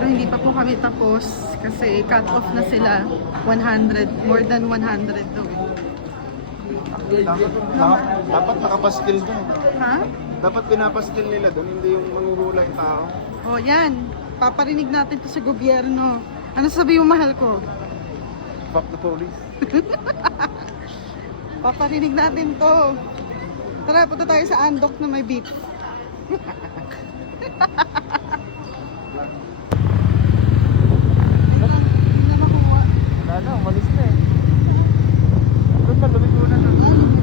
Pero hindi pa po kami tapos kasi cut off na sila. 100, more than 100 daw. Dapat nakapaskil doon. Ha? Dapat pinapaskil nila doon, hindi yung manguhula yung tao. O yan, paparinig natin to sa gobyerno. Ano sabi mo, mahal ko? Fuck the police. Paparinig natin to. Tara, punta tayo sa Andok na may beef. Hindi na makuha. Wala na, umalis na eh. Doon pa, lumiko na doon.